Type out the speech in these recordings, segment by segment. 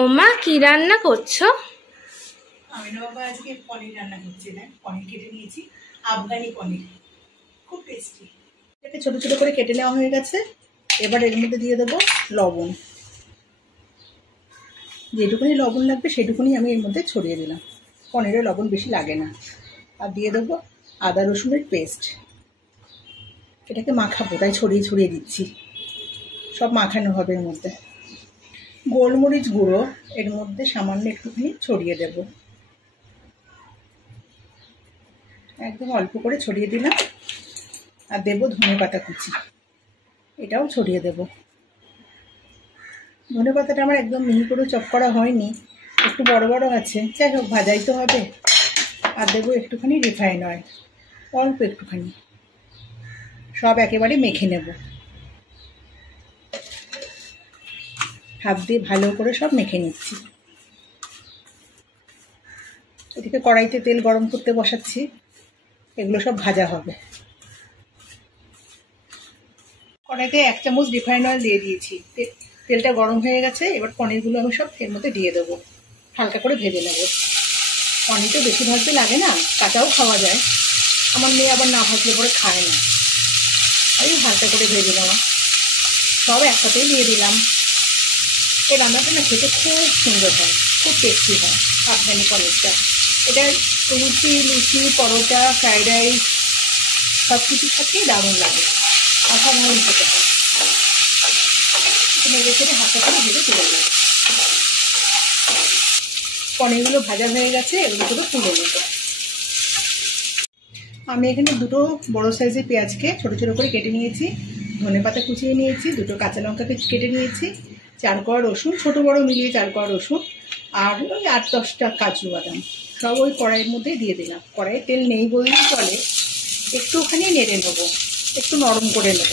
ওমা কি রান্না করছো? আমি না বাবা আজকে পনির রান্না করছি। না পনির কেটে নিয়েছি, আফগানি পনির, খুব টেস্টি। এটাকে ছোট ছোট করে কেটে নেওয়া হয়ে গেছে। এবার এর মধ্যে দিয়ে দেবো লবণ। যেটুকুনি লবণ লাগবে সেটুকুনি আমি এর মধ্যে ছড়িয়ে দিলাম, পনিরে লবণ বেশি লাগে না। আর দিয়ে দেবো আদা রসুনের পেস্ট। এটাকে মাখাবো, তাই ছড়িয়ে ছড়িয়ে দিচ্ছি, সব মাখানো হবে এর মধ্যে। গোলমরিচ গুঁড়ো এর মধ্যে সামান্য একটুখানি ছড়িয়ে দেব, একদম অল্প করে ছড়িয়ে দিলাম। আর দেবো ধনেপাতা কুচি, এটাও ছড়িয়ে দেব। ধনেপাতাটা আমার একদম মিহি করে চপ করা হয়নি, একটু বড় বড় আছে, যাই হোক ভাজাই তো হবে। আর দেবো একটুখানি রিফাইন অয়েল, অল্প একটুখানি, সব একেবারে মেখে নেব। হাত দিয়ে ভালো করে সব মেখে নিচ্ছি। এদিকে কড়াইতে তেল গরম করতে বসাচ্ছি, এগুলো সব ভাজা হবে। কড়াইতে 1 চামচ রিফাইন অয়েল দিয়ে দিয়েছি, তেলটা গরম হয়ে গেছে। এবার পনিরগুলো আমি সব এর মধ্যে দিয়ে দেবো, হালকা করে ভেজে নেব। পনির তো বেশি ভাজতে লাগে না, কাঁচাও খাওয়া যায়। আমার মেয়ে আবার না ভাজলে পরে খায় না, এই হালকা করে ভেজে নেওয়া। সব একসাথেই দিয়ে দিলাম। এই রান্নাটা না খেতে খুব সুন্দর হয়, খুব টেস্টি হয় আফগানি পনিরটা। এটা রুটি, লুচি, পরোটা, ফ্রাইড রাইস সব কিছুর সাথেই দারুণ লাগে, অসাধারণ খেতে হয়। নেড়ে চেড়ে হালকা করে ভেজে তুলে নেব। পনিরগুলো ভাজা হয়ে গেছে, এগুলো করে তুলে নেব। আমি এখানে 2 বড় সাইজের পেঁয়াজকে ছোটো ছোটো করে কেটে নিয়েছি, ধনেপাতা কুচিয়ে নিয়েছি, 2 কাঁচা লঙ্কাকে কেটে নিয়েছি, 4 কোয়া রসুন, ছোটো বড়ো মিলিয়ে 4 কোয়া রসুন, আর ওই 8-10টা কাজু বাদাম সব ওই কড়াইয়ের মধ্যে দিয়ে দিলাম। কড়াইয়ে তেল নেই বললেই চলে, একটুখানি নেড়ে নেবো, একটু নরম করে নেব।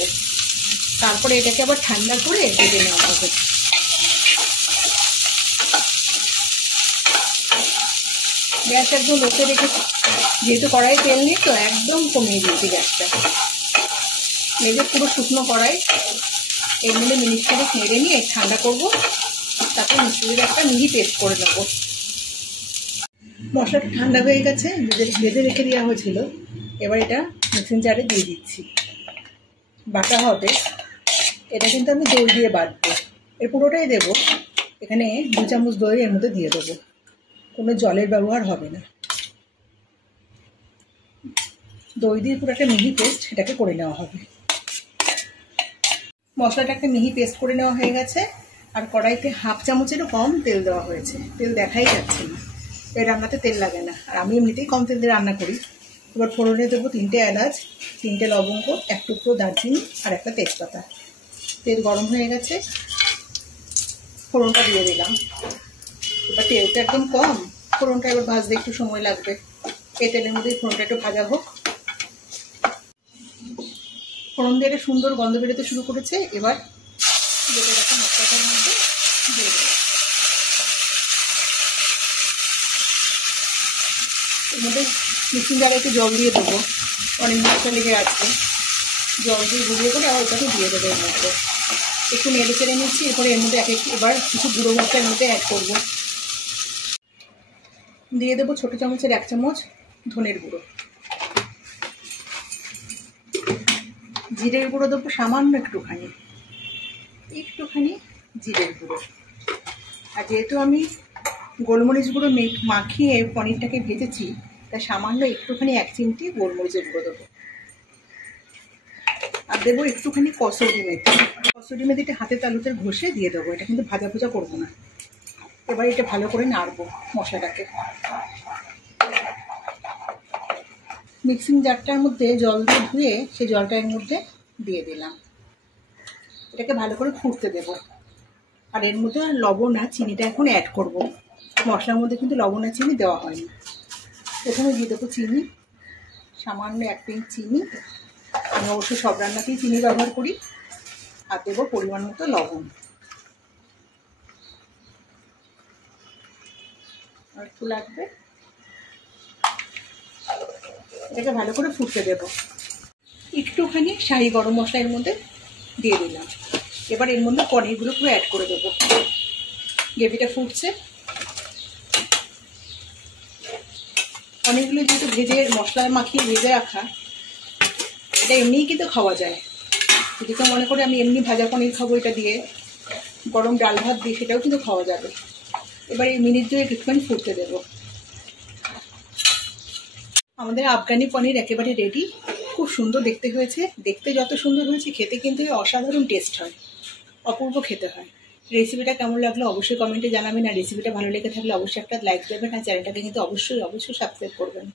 তারপরে এটাকে আবার ঠান্ডা করে ভেজে নেওয়া হবে। গ্যাস একদম লোতে রেখেছি, যেহেতু কড়াইয়ে তেল নেই তো একদম কমিয়ে দিয়েছি গ্যাসটা। নেড়ে পুরো শুকনো কড়াই, এর মধ্যে মিনিট 4 নেড়ে নিয়ে ঠান্ডা করবো, তারপর মিষ্টির একটা মিহি পেস্ট করে নেবো। মশলাটা ঠান্ডা হয়ে গেছে, ভেজে রেখে দেওয়া হয়েছিল। এবার এটা মিক্সিং জারে দিয়ে দিচ্ছি, বাটা হবে। এটা কিন্তু আমি দই দিয়ে বাটবো, এর পুরোটাই দেবো। এখানে 2 চামচ দই এর মধ্যে দিয়ে দেবো, কোনো জলের ব্যবহার হবে না। দই দিয়ে পুরো একটা মিহি পেস্ট এটাকে করে নেওয়া হবে। মশলাটাকে মিহি পেস্ট করে নেওয়া হয়ে গেছে। আর কড়াইতে 1/2 চামচেরও কম তেল দেওয়া হয়েছে, তেল দেখাই যাচ্ছে না। এই রান্নাতে তেল লাগে না, আর আমি এমনিতেই কম তেল দিয়ে রান্না করি। এবার ফোড়নে দেবো 3টে এলাচ, 3টে লবঙ্গ, 1 টুকরো দারচিনি আর 1টা তেজপাতা। তেল গরম হয়ে গেছে, ফোড়নটা দিয়ে দিলাম। এবার তেলটা একদম কম, ফোড়নটা এবার ভাজতে একটু সময় লাগবে। এই তেলের মধ্যেই ফোড়নটা একটু ভাজা হোক। ফোড়ন দিয়ে একটা সুন্দর গন্ধ বেরোতে শুরু করেছে। এবার বেটে রাখা মশলাটার মধ্যে দিয়ে দেবো। এর মধ্যে মিক্সিং জারে একটু জল দিয়ে দেবো, অনেক মশলা লেগে আছে। জল দিয়ে গুঁড়িয়ে করে আবার ওটাকে দিয়ে দেবো এর মধ্যে। একটু নেড়ে চেড়ে নিচ্ছি। এরপরে এর মধ্যে এবার কিছু গুঁড়ো মশলা এর মধ্যে অ্যাড করবো। দিয়ে দেবো ছোটো চামচের 1 চামচ ধনের গুঁড়ো, জিরের গুঁড়ো দেবো সামান্য একটুখানি জিরের গুঁড়ো। আর যেহেতু আমি গোলমরিচ গুঁড়ো মাখিয়ে পনিরটাকে ভেজেছি, তাই সামান্য একটুখানি 1 চিমটি গোলমরিচের গুঁড়ো দেবো। আর দেবো একটুখানি কসুরি মেথি। কসুরি মেথিটা হাতে তালুতে ঘষে দিয়ে দেবো, এটা কিন্তু ভাজা ভাজা করবো না। এবার এটা ভালো করে নাড়বো মশলাটাকে। মিক্সিং জারটার মধ্যে জল দিয়ে ধুয়ে সেই জলটা এর মধ্যে দিয়ে দিলাম। এটাকে ভালো করে ফুটতে দেবো। আর এর মধ্যে লবণ আর চিনিটা এখন অ্যাড করব। মশলার মধ্যে কিন্তু লবণ আর চিনি দেওয়া হয়নি। প্রথমে দিয়ে দেবো চিনি, সামান্য 1 পিঞ্চ চিনি। আমি অবশ্যই সব রান্নাতেই চিনি ব্যবহার করি। আর দেবো পরিমাণ মতো লবণ, আর একটু লাগবে। এটাকে ভালো করে ফুটতে দেব। একটুখানি শাহি গরম মশলা এর মধ্যে দিয়ে দিলাম। এবার এর মধ্যে পনিরগুলো পুরো অ্যাড করে দেবো। গ্রেভিটা ফুটছে। পনিরগুলো যেহেতু ভেজে মশলা মাখিয়ে ভেজে রাখা, এটা এমনিই কিন্তু খাওয়া যায়। যদি কেউ মনে করে আমি এমনি ভাজা পনির খাবো এটা দিয়ে, গরম ডাল ভাত দিয়ে, সেটাও কিন্তু খাওয়া যাবে। এবার এই মিনিট 2 একটুখানি ফুটতে দেবো। আমাদের আফগানি পনির একেবারে রেডি। খুব সুন্দর দেখতে হয়েছে। দেখতে যত সুন্দর হয়েছে, খেতে কিন্তু অসাধারণ টেস্ট হয়, অপূর্ব খেতে হয়। রেসিপিটা কেমন লাগলো অবশ্যই কমেন্টে জানাবেন। আর রেসিপিটা ভালো লেগে থাকলে অবশ্যই একটা লাইক দেবেন, আর চ্যানেলটাকে কিন্তু অবশ্যই সাবস্ক্রাইব করবেন।